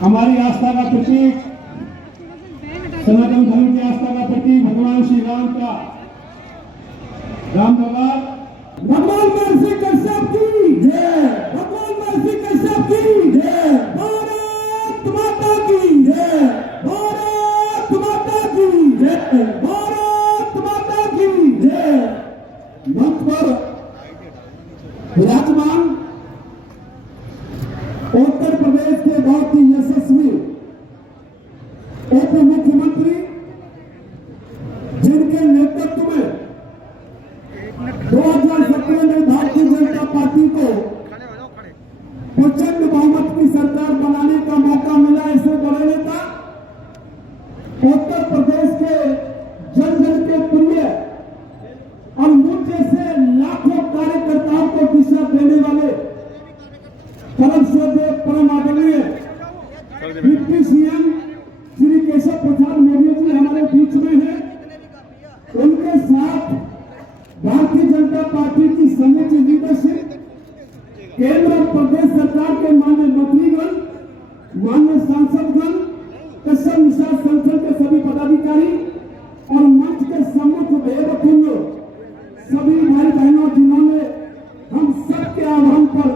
हमारी आस्था का प्रतीक, सनातन धर्म की आस्था का प्रतीक भगवान श्री राम का राम दरबार। भगवान महर्षि कश्यप की जय, भगवान महर्षि कश्यप की जय, भारत माता की जय, भारत माता की जय, भारत माता की जय। मंच पर विराजमान उत्तर प्रदेश के बहुत ही यशस्वी उप मुख्यमंत्री, जिनके नेतृत्व में 2017 में भारतीय जनता पार्टी को प्रचंड बहुमत की सरकार बनाने का मौका मिला, ऐसे बड़े नेता, उत्तर प्रदेश के जन जन के प्रिय और मुझ जैसे लाखों कार्यकर्ताओं को दिशा देने वाले परम श्रद्धेय परम आदरणीय डिप्टी सीएम श्री केशव प्रसाद मौर्य जी हमारे बीच में हैं। उनके साथ भारतीय जनता पार्टी की समूची लीडरशिप, केंद्र और प्रदेश सरकार के माननीय मंत्रीगण, माननीय सांसदगण, कश्यप निषाद संगठन के सभी पदाधिकारी और मंच के सम्मुख वेदतुल्य सभी भाई बहनों, जिन्होंने हम सबके आह्वान पर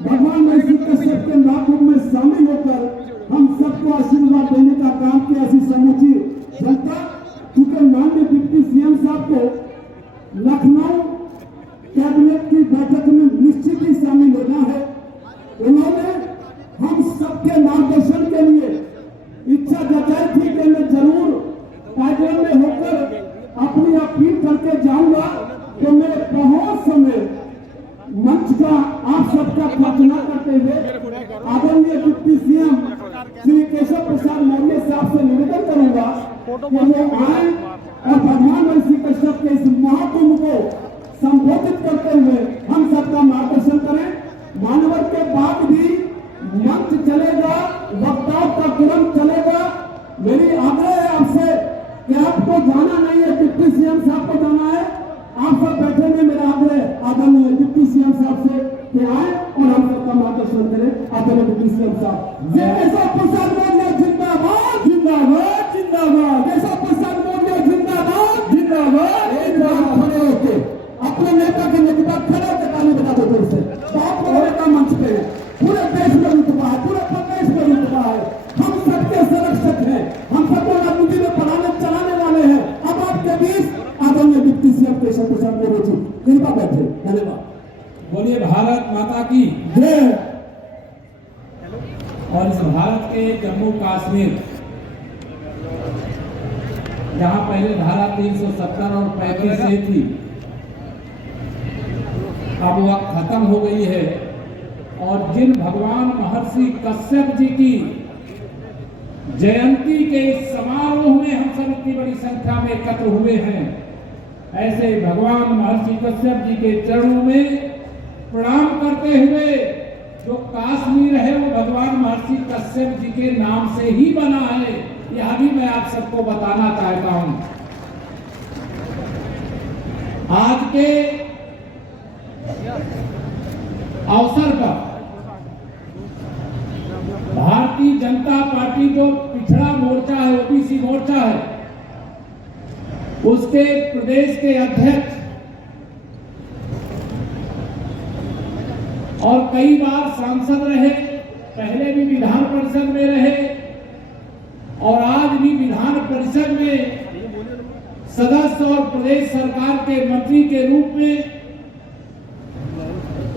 भगवान महर्षि कश्यप के नाम में शामिल होकर हम सबको आशीर्वाद देने का काम किया। ऐसी समूची जनता, चूंकि माननीय डिप्टी सीएम साहब को लखनऊ कैबिनेट की बैठक में निश्चित ही शामिल होना है, उन्होंने हम सबके मार्गदर्शन के लिए इच्छा जताई थी कि मैं जरूर कार्यक्रम में होकर अपनी अपील करके जाऊंगा। तो मैं बहुत समय मंच का आप सबका प्रार्थना करते हुए आदरणीय डिप्टी सीएम श्री केशव प्रसाद मौर्य साहब से निवेदन करूंगा कि वो आए और भगवान महर्षि कश्यप के इस महाकुंभ को संबोधित करते हुए हम सबका मार्गदर्शन करें। मानवर के बाद भी मंच चलेगा, वक्ताओं का क्रम चलेगा। मेरी आग्रह है आपसे कि आपको जाना नहीं है, डिप्टी सीएम साहब को जाना है। आप सब बैठे में मेरा आग्रह आदरणीय डिप्टी सीएम साहब से कि आए और हम सबका मार्गदर्शन करें। आदरणीय डिप्टी सीएम साहब, जय केशव प्रसाद मौर्य जिंदाबाद, जिंदाबाद, जिंदाबाद, केशव प्रसाद मौर्य जिंदाबाद, जिंदाबाद। एक बार खड़े होके अपने नेता के निकट खड़े होकर ताली बजा दो जोर से। बहुत बड़े का मंच पे पूरे देश में रुतबा है, पूरे प्रदेश में रुतबा है। हम सबके संरक्षक हैं, हम सबको राजनीति में पढ़ाने चलाने वाले हैं। अब आपके बीच आदरणीय डिप्टी सीएम केशव प्रसाद मौर्य जी कृपा बैठे। धन्यवाद। बोलिए भारत माता की जय। और इस भारत के जम्मू कश्मीर, जहां पहले धारा 370 और 35 से थी, अब वह खत्म हो गई है। और जिन भगवान महर्षि कश्यप जी की जयंती के इस समारोह में हम सब इतनी बड़ी संख्या में एकत्र हुए हैं, ऐसे भगवान महर्षि कश्यप जी के चरणों में प्रणाम करते हुए जो कश्मीर है वो भगवान महर्षि कश्यप जी के नाम से ही बना है, यह भी मैं आप सबको बताना चाहता हूं। आज के अवसर पर भारतीय जनता पार्टी जो पिछड़ा मोर्चा है, ओबीसी मोर्चा है, उसके प्रदेश के अध्यक्ष और कई बार सांसद रहे, पहले भी विधान परिषद में रहे और आज भी विधान परिषद में सदस्य और प्रदेश सरकार के मंत्री के रूप में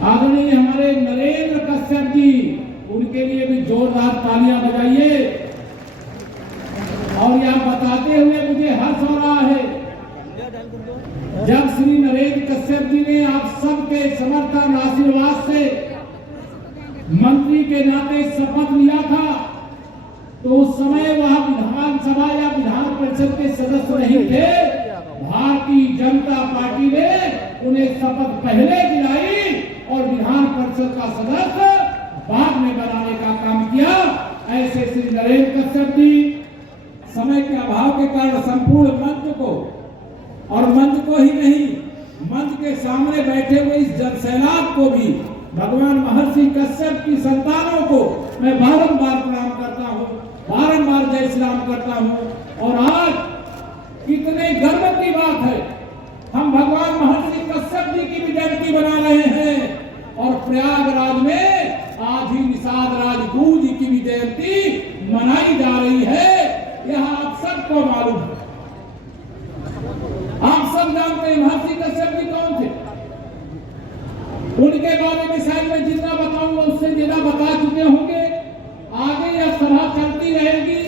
आदरणीय हमारे नरेंद्र कश्यप जी, उनके लिए भी जोरदार तालियां बजाइए। और यह बताते हुए मुझे हर्ष हो रहा है, जब श्री नरेंद्र कश्यप जी ने आप सबके समर्थन आशीर्वाद से मंत्री के नाते शपथ लिया था, तो उस समय वह विधानसभा या विधान परिषद के सदस्य नहीं थे। भारतीय जनता पार्टी ने उन्हें शपथ पहले दिलाई और विधान परिषद का सदस्य बाद में बनाने का काम किया। ऐसे श्री नरेंद्र कश्यप जी समय के अभाव के कारण संपूर्ण मंच को, और मंच को ही नहीं, मंच के सामने बैठे हुए इस जनसैलाब को भी भगवान महर्षि कश्यप की संतानों को मैं बारंबार प्रणाम करता हूँ, बारंबार जय श्री राम करता हूँ। और आज कितने गर्व की बात है, हम भगवान महर्षि कश्यप जी की भी जयंती बना रहे हैं और प्रयागराज में आज ही निषाद राजगुरु जी की भी जयंती मनाई जा रही है। यह आप सबको मालूम है, आप सब जानते हैं महर्षि कश्यप जी कौन थे। उनके बारे में शायद मैं जितना बताऊंगा उससे ज्यादा बता चुके होंगे। आगे यह सभा चलती रहेगी,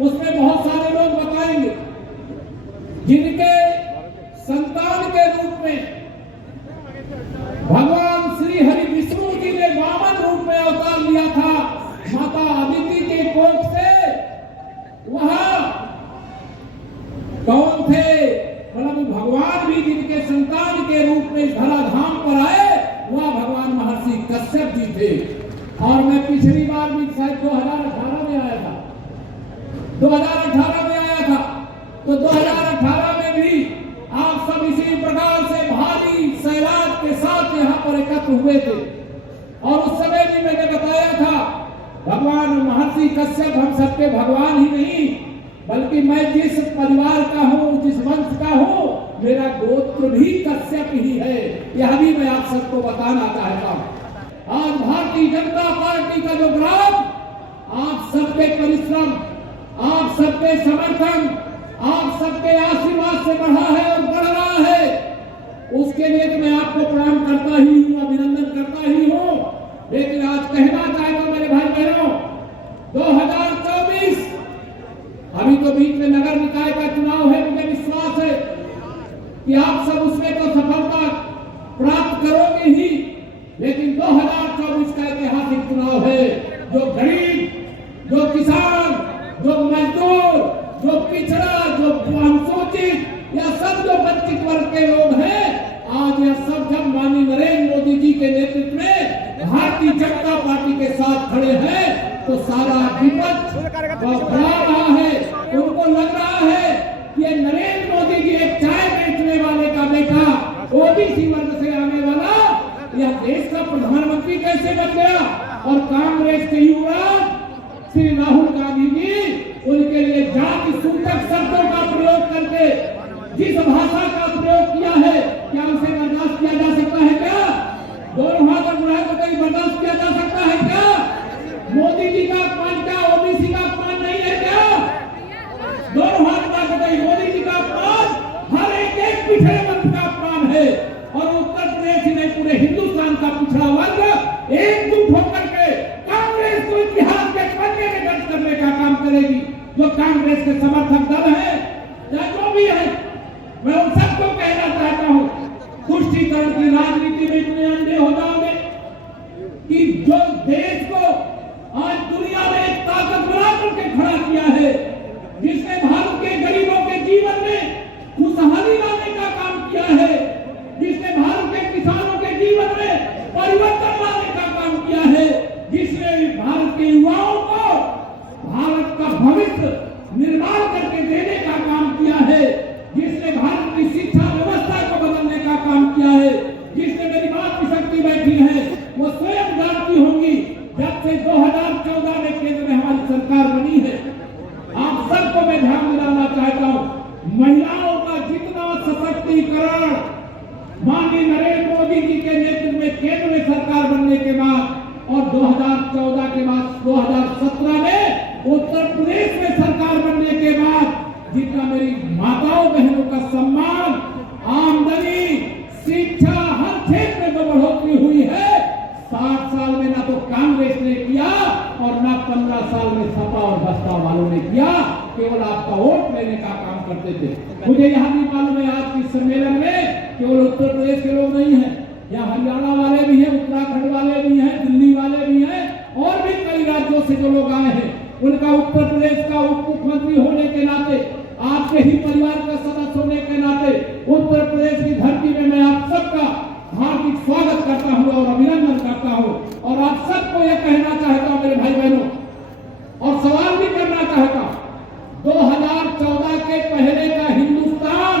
उसमें बहुत सारे लोग बताएंगे जिनके संतान के रूप में भगवान श्री हरि विष्णु जी ने वामन रूप में अवतार लिया था माता अदिति के कोख से। वह कौन थे? मतलब भगवान भी जिनके संतान के रूप में धराधाम पर आए वह भगवान महर्षि कश्यप जी थे। और मैं पिछली बार भी शायद 2018 में आया था, 2018 में आया था, तो 2018 में भी आप सब इसी प्रकार से भारी सैलाब के साथ यहाँ पर एकत्र हुए थे। और उस समय भी मैंने बताया था भगवान महर्षि कश्यप हम सबके भगवान ही नहीं, बल्कि मैं जिस परिवार का हूँ, जिस वंश का हूँ, मेरा गोत्र भी कश्यप ही है। यह भी मैं आप सबको बताना चाहता हूँ। आज भारतीय जनता पार्टी का जो ग्राफ आप सबके परिश्रम, आप सबके समर्थन, आप सबके आशीर्वाद से बढ़ा है और बढ़ रहा है, उसके लिए तो मैं आपको प्रणाम करता ही हूँ, अभिनंदन करता ही हूँ। लेकिन आज कहना चाहता हूँ मेरे भाई बहनों, 2024 अभी तो बीच में नगर निकाय का चुनाव है, मुझे विश्वास है कि आप सब उसमें तो सफलता प्राप्त करोगे ही। लेकिन 2024 का ऐतिहासिक चुनाव है। जो गरीब, जो किसान, जो मजदूर, जो पिछड़ा, जो अनुसूचित, या सब जो वंचित वर्ग के लोग हैं, आज यह सब जब माननीय नरेंद्र मोदी जी के नेतृत्व में भारतीय जनता पार्टी के साथ खड़े हैं तो सारा विपक्ष बौखला रहा है। उनको लग रहा है कि ये नरेंद्र मोदी जी एक चाय बेचने वाले का बेटा, ओबीसी वर्ग से आने वाला, यह देश का प्रधानमंत्री कैसे बन गया। और कांग्रेस के युवराज श्री राहुल गांधी जी उनके लिए जाति सूचक शब्दों का प्रयोग करके जिस भाषा का प्रयोग किया है, क्या उसे बर्दाश्त किया जा सकता है? क्या दोनों हाथ बर्दाश्त किया जा सकता है? क्या मोदी जी का अपमान, क्या ओबीसी का अपमान नहीं है? क्या दोनों हाथ मोदी जी का अपमान हर एक पिछड़े वर्ग का अपमान है। और उत्तर प्रदेश ही नहीं, पूरे हिंदुस्तान का पिछड़ा वर्ग एकजुट होकर के कांग्रेस को इतिहास के पन्ने में दर्ज करने का काम करेगी। जो कांग्रेस के समर्थक दल है या जो भी है, मैं उन सबको कहना चाहता हूँ, तुष्टीकरण की राजनीति में इतने अंधे हो जाओगे कि जो देश को आज दुनिया में एक ताकत बना करके खड़ा किया है, जिसने भारत के गरीबों के जीवन में खुशहाली लाने का काम किया है, जिसने भारत के किसानों के जीवन में परिवर्तन लाने का काम किया है, जिसने भारत के युवाओं को भारत का भविष्य निर्माण करके देने का काम किया है, जिसने भारत की शिक्षा व्यवस्था को बदलने का काम किया है, जिसने मेरी बात की शक्ति बैठी है, वो स्वयं जानती होंगी जब से 2014 में केंद्र में हमारी सरकार बनी है। आप सबको मैं ध्यान दिलाना चाहता हूँ, महिलाओं का जितना सशक्तिकरण माननीय नरेंद्र मोदी जी के नेतृत्व में केंद्र में सरकार बनने के बाद और 2014 के बाद 2017 में उत्तर प्रदेश में सरकार बनने के बाद जितना मेरी माताओं बहनों का सम्मान, आमदनी, शिक्षा, हर क्षेत्र में जो बढ़ोतरी हुई है, 60 साल में ना तो कांग्रेस ने किया और ना 15 साल में सपा और बसपा वालों ने किया। केवल आपका वोट लेने का काम करते थे। मुझे यहाँ भी मालूम है आज के सम्मेलन में केवल उत्तर प्रदेश के लोग नहीं हैं, यहाँ हरियाणा वाले भी हैं, उत्तराखंड वाले भी हैं, दिल्ली वाले भी हैं और भी कई राज्यों से जो लोग आए हैं। उनका उत्तर प्रदेश का उप मुख्यमंत्री होने के नाते, आपके ही परिवार का सदस्य होने के नाते उत्तर प्रदेश की धरती में मैं आप सबका हार्दिक स्वागत करता हूँ और अभिनंदन करता हूँ। और आप सबको यह कहना चाहता हूँ मेरे भाई बहनों, और सवाल भी करना चाहता हूँ, 2014 के पहले का हिंदुस्तान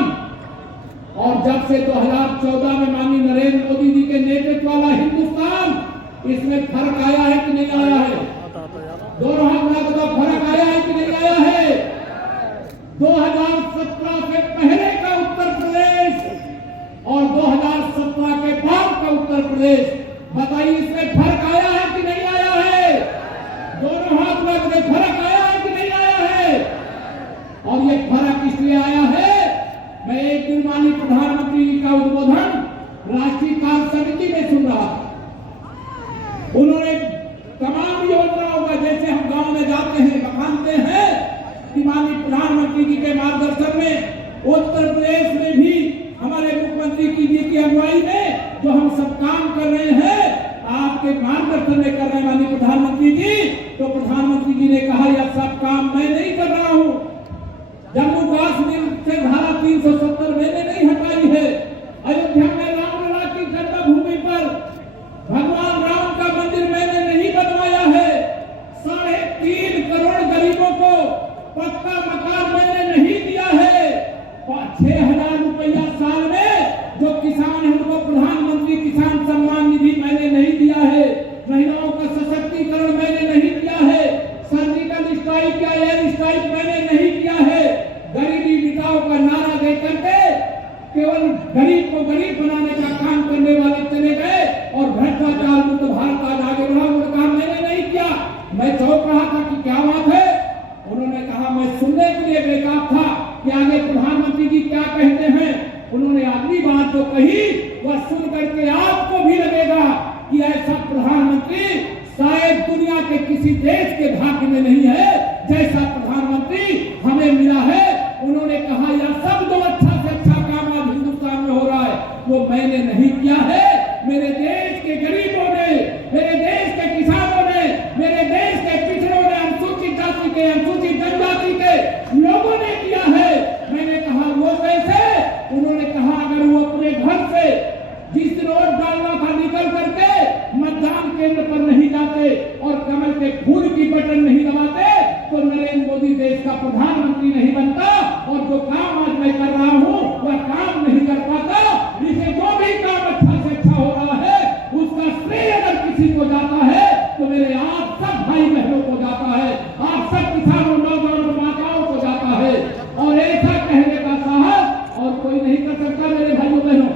और जब से 2014 में माननीय नरेंद्र मोदी जी के नेतृत्व वाला हिंदुस्तान, इसमें फर्क आया है कि नहीं आया है? फर्क आया है कि नहीं आया है? 2017 से पहले का उत्तर प्रदेश और 2017 के बाद का उत्तर प्रदेश, बताइए इसमें फर्क आया है कि नहीं आया है? दोनों हाथ में फर्क आया है कि नहीं आया है? और ये फर्क इसलिए आया है, मैं एक दिन माननीय प्रधानमंत्री जी का उद्बोधन राष्ट्रीय कार्य समिति में सुन रहा था। उन्होंने तमाम योजनाओं का, जैसे हम गांव में जाते हैं बखानते हैं कि माननीय प्रधानमंत्री जी के मार्गदर्शन में उत्तर प्रदेश में भी हमारे मुख्यमंत्री जी की अगुवाई में जो हम सब काम कर रहे हैं, आपके मार्गदर्शन में कर रहे हैं माननीय प्रधानमंत्री जी। तो प्रधानमंत्री जी ने कहा यह सब काम मैं नहीं कर रहा हूं, जम्मू कश्मीर से धारा 370 मैंने नहीं हटाई है, अयोध्या में रामलला की जन्मभूमि पर भगवान राम का मंदिर मैंने नहीं बनवाया है, 3.5 करोड़ गरीबों को पक्का मकान मैंने नहीं दिया है, 6,000 रुपया साल में जो किसान है उनको प्रधानमंत्री किसान सम्मान निधि मैंने नहीं दिया है, महिलाओं का सशक्तिकरण मैंने नहीं दिया है, सर्जिकल स्ट्राइक या एयर स्ट्राइक मैंने नहीं किया है, गरीबी मिटाओ का नारा दे करके केवल गरीब को गरीब बनाने का काम करने वाले चले गए और भ्रष्टाचार मुक्त भारत आज आगे बढ़ा, वो काम मैंने नहीं किया। मैं चौंक रहा था कि क्या बात है। उन्होंने कहा मैं सुनने के लिए बेकार था कि आगे प्रधानमंत्री जी क्या कहते हैं। उन्होंने अगली बात जो कही वह सुन करके आपको भी लगेगा कि ऐसा प्रधानमंत्री शायद दुनिया के किसी देश के भाग्य में नहीं है जैसा प्रधानमंत्री हमें मिला है। उन्होंने कहा यह सब जो अच्छा से अच्छा काम आज हिंदुस्तान में हो रहा है वो मैंने नहीं किया है, मेरे देश के गरीबों ने, मेरे देश के किसानों ने, मेरे देश के पिछड़ों ने, अनुसूचित जाति के, अनुसूचित जनजाति के लोगों ने किया है। मैंने कहा वो कैसे? उन्होंने कहा अगर वो अपने घर से जिस दिन वोट डालना था निकल करके मतदान केंद्र पर नहीं जाते और कमल के फूल की बटन नहीं दबाते तो नरेंद्र मोदी देश का प्रधानमंत्री नहीं बनता और जो काम आज मैं कर रहा हूं वह काम नहीं कर पाता। इसे जो भी काम अच्छा से अच्छा हो रहा है उसका श्रेय अगर किसी को जाता है तो मेरे आप सब भाई बहनों को जाता है, आप सब किसानों, नौजवानों, माताओं को जाता है। और ऐसा कहने का साहस और कोई नहीं कर सकता मेरे भाइयों बहनों।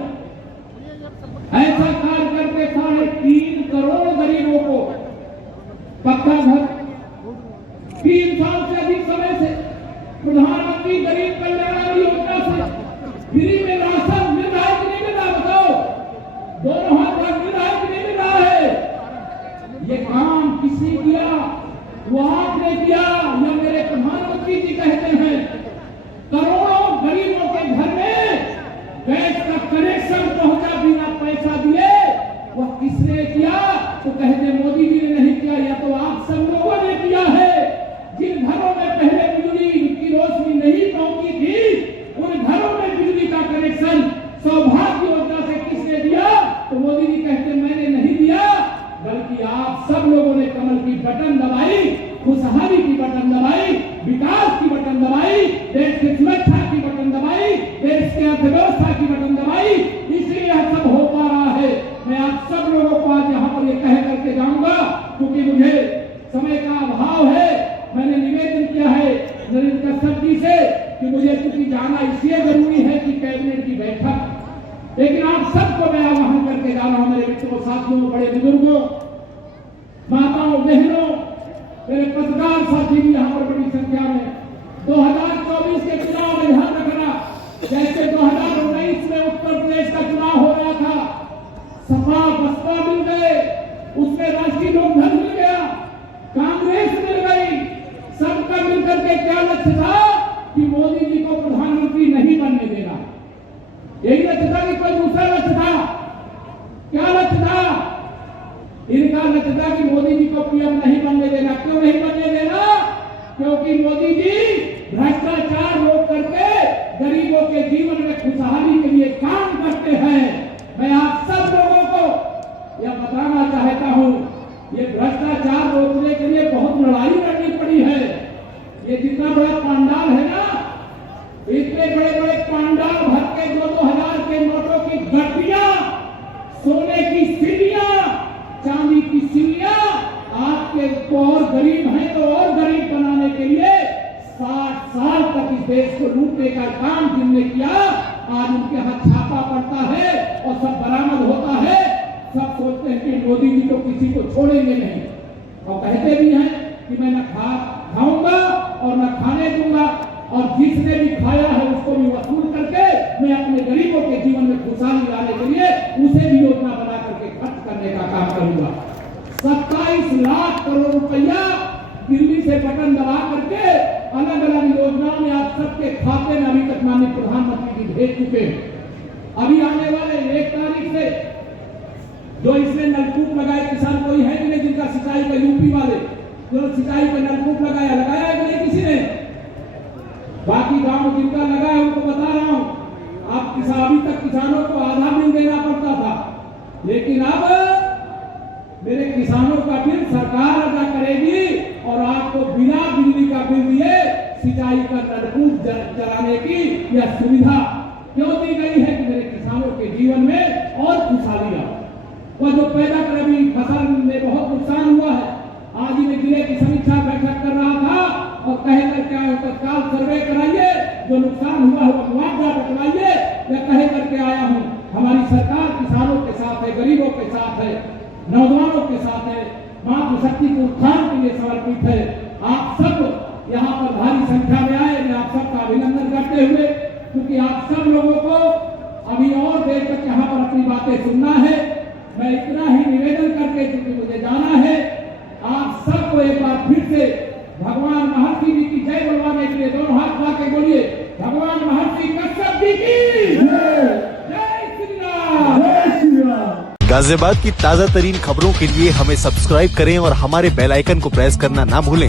ऐसा कार्य करके 3.5 करोड़ गरीबों को पक्का घर, 3 साल से अधिक समय से प्रधानमंत्री गरीब कल्याण योजना से फ्री में राशन मिल रहा है कि नहीं मिल रहा? बताओ, दोनों हाथ पर मिल रहा है कि नहीं मिल रहा है? ये काम किसी किया? वो आपने किया या मेरे प्रधानमंत्री जी कहते हैं? करोड़ों गरीबों के घर में गैस का कनेक्शन पहुंचा बिना पैसा दिए, वह किसने किया? तो कहते मोदी जी ने नहीं किया, या तो आप सब लोगों ने किया है। जिन घरों में पहले बिजली की रोशनी नहीं पहुंची थी उन घरों में बिजली का कनेक्शन सौभाग्य योजना से किसने दिया? तो मोदी जी कहते मैंने नहीं दिया, बल्कि आप सब लोगों ने कमल की बटन दबाई, खुशहाली की बटन दबाई, विकास की बटन दबाई, देश की सुरक्षा की बटन दबाई, देश की अर्थव्यवस्था की बटन दबाई, इसलिए यह सब हो पा रहा है। मैं आप सब लोगों को आज यहाँ पर ये कह करके जाऊंगा क्योंकि मुझे समय का अभाव है। मैंने निवेदन किया है नरेंद्र कश्यप जी से कि मुझे क्योंकि जाना इसलिए जरूरी है कि कैबिनेट की बैठक, लेकिन आप सबको मैं आह्वान करके जा रहा हूं, मेरे मित्रों, साथियों, बड़े बुजुर्गों, माताओं, बहनों, मेरे पत्रकार साथी भी यहाँ पर बड़ी संख्या में। 2024 के चुनाव में ध्यान रखना, जैसे 2019 में उत्तर प्रदेश का चुनाव हो रहा था, सपा बसपा मिल गए, उसमें राष्ट्रीय लोकदल मिल गया, कांग्रेस मिल गई, सबका मिलकर के क्या लक्ष्य था कि मोदी जी को प्रधानमंत्री नहीं बनने देना। यही लक्ष्य था कि कोई दूसरा लक्ष्य था? क्या लक्ष्य था? इनका लक्ष्य था कि मोदी जी को पीएम नहीं बनने देना। क्यों नहीं बनने देना? क्योंकि मोदी जी भ्रष्टाचार रोक करके गरीबों के जीवन में खुशहाली के लिए काम करते हैं। मैं आप सब लोगों को यह बताना चाहता हूं, ये भ्रष्टाचार रोकने के लिए बहुत लड़ाई लड़नी पड़ी है। ये जितना बड़ा पंडाल है ना, इतने बड़े बड़े पंडाल भर के 2-2 हजार के नोटों की गड्डियां, सोने की सीढ़ियां, चांदी की सीढ़ियां, आपके और गरीब हैं तो और गरीब बना इस देश को लूटने का काम जिनने किया, आज उनके हाथ छापा पड़ता है और सब बरामद होता है। सब सोचते हैं कि मोदी जी तो किसी को छोड़ेंगे नहीं, और कहते भी हैं कि मैं न खाऊंगा और न खाने दूंगा, और जिसने भी खाया है उसको भी वसूल करके मैं अपने गरीबों के जीवन में खुशहाली लाने के लिए उसे भी योजना बना करके खर्च करने का काम करूंगा। 27 लाख करोड़ रुपया दिल्ली से बटन दबा करके अलग अलग योजनाओं में आप सबके खाते में अभी तक माननीय प्रधानमंत्री जी भेज चुके हैं। अभी आने वाले 1 तारीख से जो इसने नलकूप लगाए, किसान कोई है कि नहीं जिनका सिंचाई का, यूपी वाले जो सिंचाई का नलकूप लगाया है कि नहीं किसी ने? बाकी गांव जिनका लगा है उनको बता रहा हूं, आप अभी तक किसानों को आधा बिल देना पड़ता था, लेकिन अब मेरे किसानों का बिल सरकार अदा करेगी और आपको बिना बिजली का बिल दिए सिंचाई का नलकूप चलाने की यह सुविधा क्यों दी गई है कि मेरे किसानों के जीवन में और खुशहाली आए। और जो पैदा कर अभी फसल में बहुत नुकसान हुआ है, आज ही मैं जिले की समीक्षा बैठक कर रहा था और कह करके आया तत्काल सर्वे कराइए, जो नुकसान हुआ है मुआवजा बटवाइए, या कह करके आया हूं। हमारी सरकार किसानों के साथ है, गरीबों के साथ है, नौजवानों के साथ है, मातृशक्ति के उत्थान के लिए समर्पित है। आप सब यहाँ पर भारी संख्या में आए, मैं आप सबका अभिनंदन करते हुए, क्योंकि आप सब लोगों को अभी और देर तक यहाँ पर अपनी बातें सुनना है। मैं इतना ही निवेदन करके, क्योंकि मुझे जाना है, आप सबको एक बार फिर से भगवान महर्षि जी की जय बोलवाने के लिए दोनों हाथ उठा के बोलिए, भगवान महर्षि कश्यप जी की जय श्री राम। जय श्री राम। गाजियाबाद की ताजा तरीन खबरों के लिए हमें सब्सक्राइब करें और हमारे बेल आइकन को प्रेस करना ना भूलें।